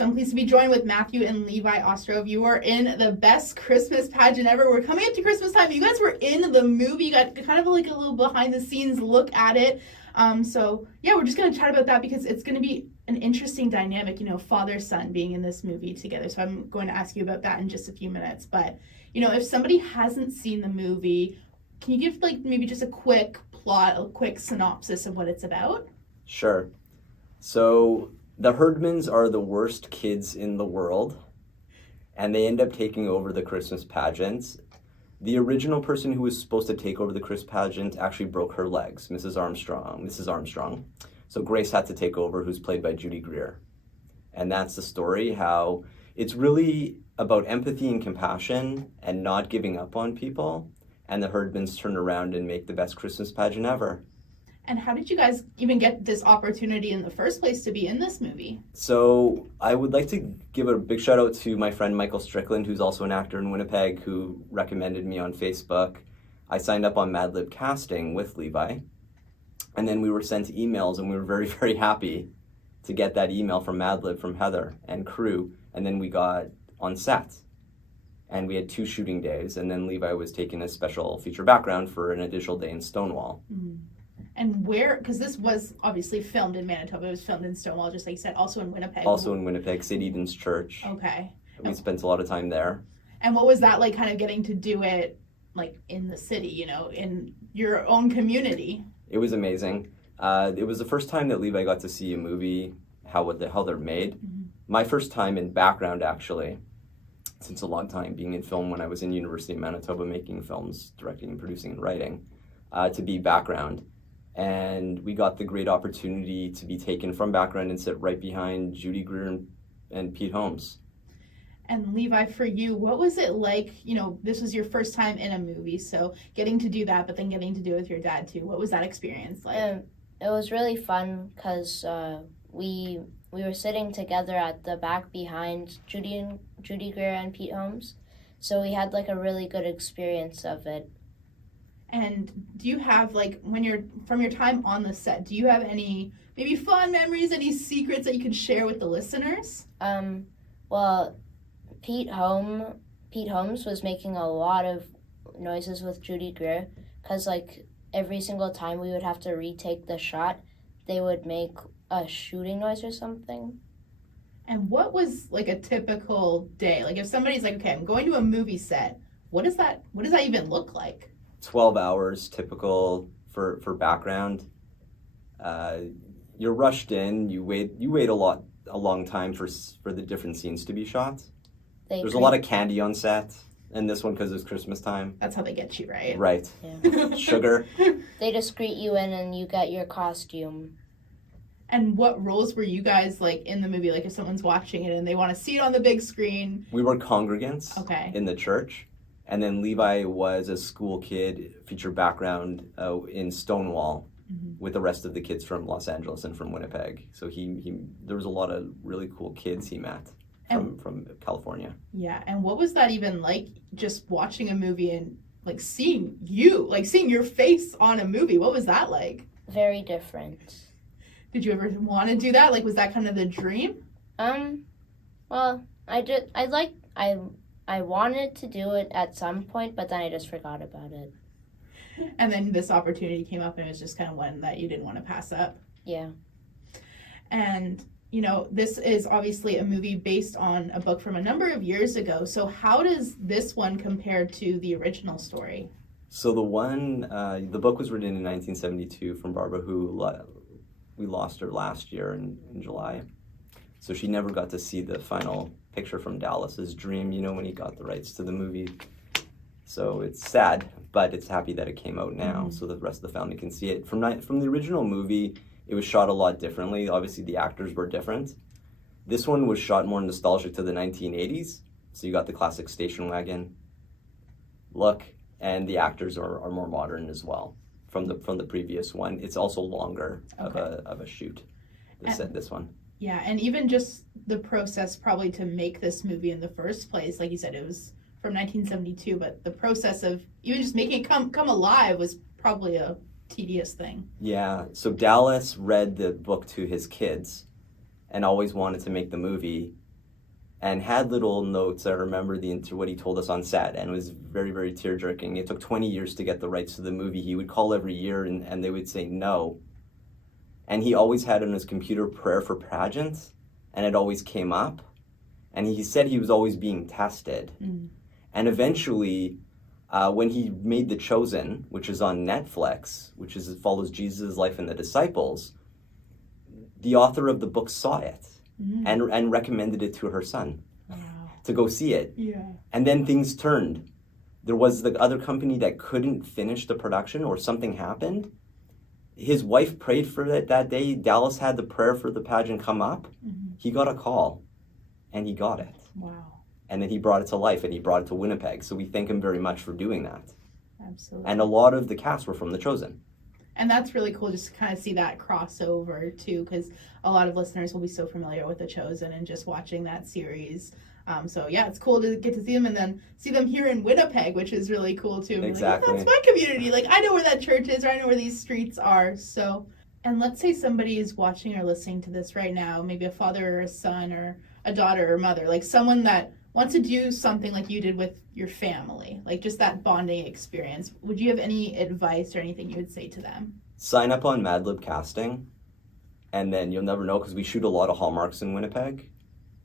So I'm pleased to be joined with Matthew and Levi Ostrove. You are in the best Christmas pageant ever. We're coming up to Christmas time. You guys were in the movie. You got kind of like a little behind the scenes look at it. So yeah, we're just going to chat about that because it's going to be an interesting dynamic, father-son being in this movie together. So I'm going to ask you about that in just a few minutes. But, if somebody hasn't seen the movie, can you give maybe just a quick plot, a quick synopsis of what it's about? Sure. So the Herdmans are the worst kids in the world, and they end up taking over the Christmas pageant. The original person who was supposed to take over the Christmas pageant actually broke her legs, Mrs. Armstrong. So Grace had to take over, who's played by Judy Greer. And that's the story, how it's really about empathy and compassion and not giving up on people. And the Herdmans turn around and make the best Christmas pageant ever. And how did you guys even get this opportunity in the first place to be in this movie? So I would like to give a big shout out to my friend Michael Strickland, who's also an actor in Winnipeg, who recommended me on Facebook. I signed up on Mad Lib Casting with Levi, and then we were sent emails, and we were very, very happy to get that email from Mad Lib, from Heather and crew, and then we got on set. And we had 2 shooting days, and then Levi was taking a special feature background for an additional day in Stonewall. Mm-hmm. And where, because this was obviously filmed in Manitoba, it was filmed in Stonewall, just like you said, also in Winnipeg. Also in Winnipeg, St. Eden's Church. Okay. We spent a lot of time there. And what was that like, kind of getting to do it, in the city, in your own community? It was amazing. It was the first time that Levi got to see a movie, how they're made. Mm-hmm. My first time in background, actually, since a long time, being in film when I was in University of Manitoba, making films, directing and producing and writing, to be background. And we got the great opportunity to be taken from background and sit right behind Judy, Greer, and Pete Holmes. And Levi, for you, what was it like? This was your first time in a movie, so getting to do that, but then getting to do it with your dad too. What was that experience like? It was really fun because we were sitting together at the back behind Judy Greer and Pete Holmes, so we had a really good experience of it. And do you have, from your time on the set, do you have any maybe fun memories, any secrets that you can share with the listeners? Well, Pete Holmes was making a lot of noises with Judy Greer because, every single time we would have to retake the shot, they would make a shooting noise or something. And what was, a typical day? If somebody's okay, I'm going to a movie set, what does that even look like? 12 hours, typical for background. You're rushed in. You wait a long time for the different scenes to be shot. There's a lot of candy on set, and this one because it's Christmas time. That's how they get you, right? Right. Yeah. Sugar. They just greet you in, and you get your costume. And what roles were you guys in the movie? If someone's watching it and they want to see it on the big screen. We were congregants. Okay. In the church. And then Levi was a school kid, feature background in Stonewall, mm-hmm. with the rest of the kids from Los Angeles and from Winnipeg. So there was a lot of really cool kids he met from California. Yeah, and what was that even like, just watching a movie and seeing you, seeing your face on a movie? What was that like? Very different. Did you ever want to do that? Was that kind of the dream? Well, I wanted to do it at some point, but then I just forgot about it. And then this opportunity came up, and it was just kind of one that you didn't want to pass up. Yeah. And, this is obviously a movie based on a book from a number of years ago. So how does this one compare to the original story? So the book was written in 1972 from Barbara, who we lost her last year in July. So she never got to see the final picture from Dallas's dream, when he got the rights to the movie. So it's sad, but it's happy that it came out now, mm-hmm. so the rest of the family can see it. From the original movie, it was shot a lot differently. Obviously, the actors were different. This one was shot more nostalgic to the 1980s. So you got the classic station wagon look, and the actors are more modern as well from the previous one. It's also longer of a shoot. This one. Yeah, and even just the process probably to make this movie in the first place, like you said, it was from 1972, but the process of even just making it come alive was probably a tedious thing. Yeah, so Dallas read the book to his kids and always wanted to make the movie, and had little notes. I remember what he told us on set, and it was very, very tear-jerking. It took 20 years to get the rights to the movie. He would call every year, and they would say no. And he always had on his computer prayer for pageants, and it always came up. And he said he was always being tested. And eventually, when he made The Chosen, which is on Netflix, follows Jesus' life and the disciples, the author of the book saw it and recommended it to her son to go see it. Yeah. And then things turned. There was the other company that couldn't finish the production, or something happened. His wife prayed for it that day. Dallas had the prayer for the pageant come up. He got a call, and he got it. Wow. And then he brought it to life, and he brought it to Winnipeg. So we thank him very much for doing that. Absolutely. And a lot of the cast were from The Chosen. And that's really cool just to kind of see that crossover too, because a lot of listeners will be so familiar with The Chosen and just watching that series. So yeah, it's cool to get to see them and then see them here in Winnipeg, which is really cool too. Exactly. Like, that's my community. Like, I know where that church is, or I know where these streets are. So, and let's say somebody is watching or listening to this right now, maybe a father or a son or a daughter or mother, like someone that wants to do something like you did with your family, like just that bonding experience. Would you have any advice or anything you would say to them? Sign up on Mad Lib Casting, and then you'll never know, because we shoot a lot of Hallmarks in Winnipeg.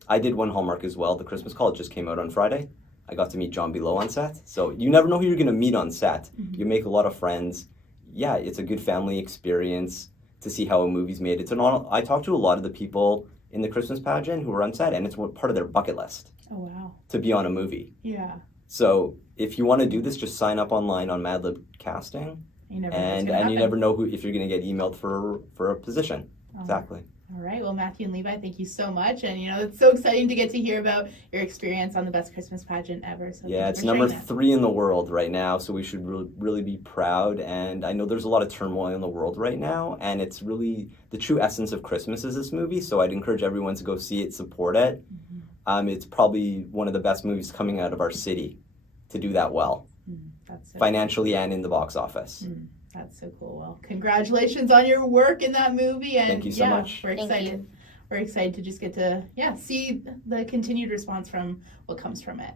I did one Hallmark as well. The Christmas Call just came out on Friday. I got to meet John Below on set. So you never know who you're going to meet on set. You make a lot of friends. Yeah, it's a good family experience to see how a movie's made. I talked to a lot of the people in the Christmas pageant who were on set, and it's part of their bucket list. Oh, wow. To be on a movie. Yeah. So if you want to do this, just sign up online on Mad Lib Casting. You never And you never know if you're going to get emailed for a position. Exactly. All right. Well, Matthew and Levi, thank you so much. And, it's so exciting to get to hear about your experience on the best Christmas pageant ever. So yeah, it's number 3 in the world right now, so we should really be proud. And I know there's a lot of turmoil in the world right now, and it's really the true essence of Christmas is this movie, so I'd encourage everyone to go see it, support it. It's probably one of the best movies coming out of our city to do that well, That's so financially and in the box office. That's so cool. Well, congratulations on your work in that movie. And thank you so much. We're excited. We're excited to just get to see the continued response from what comes from it.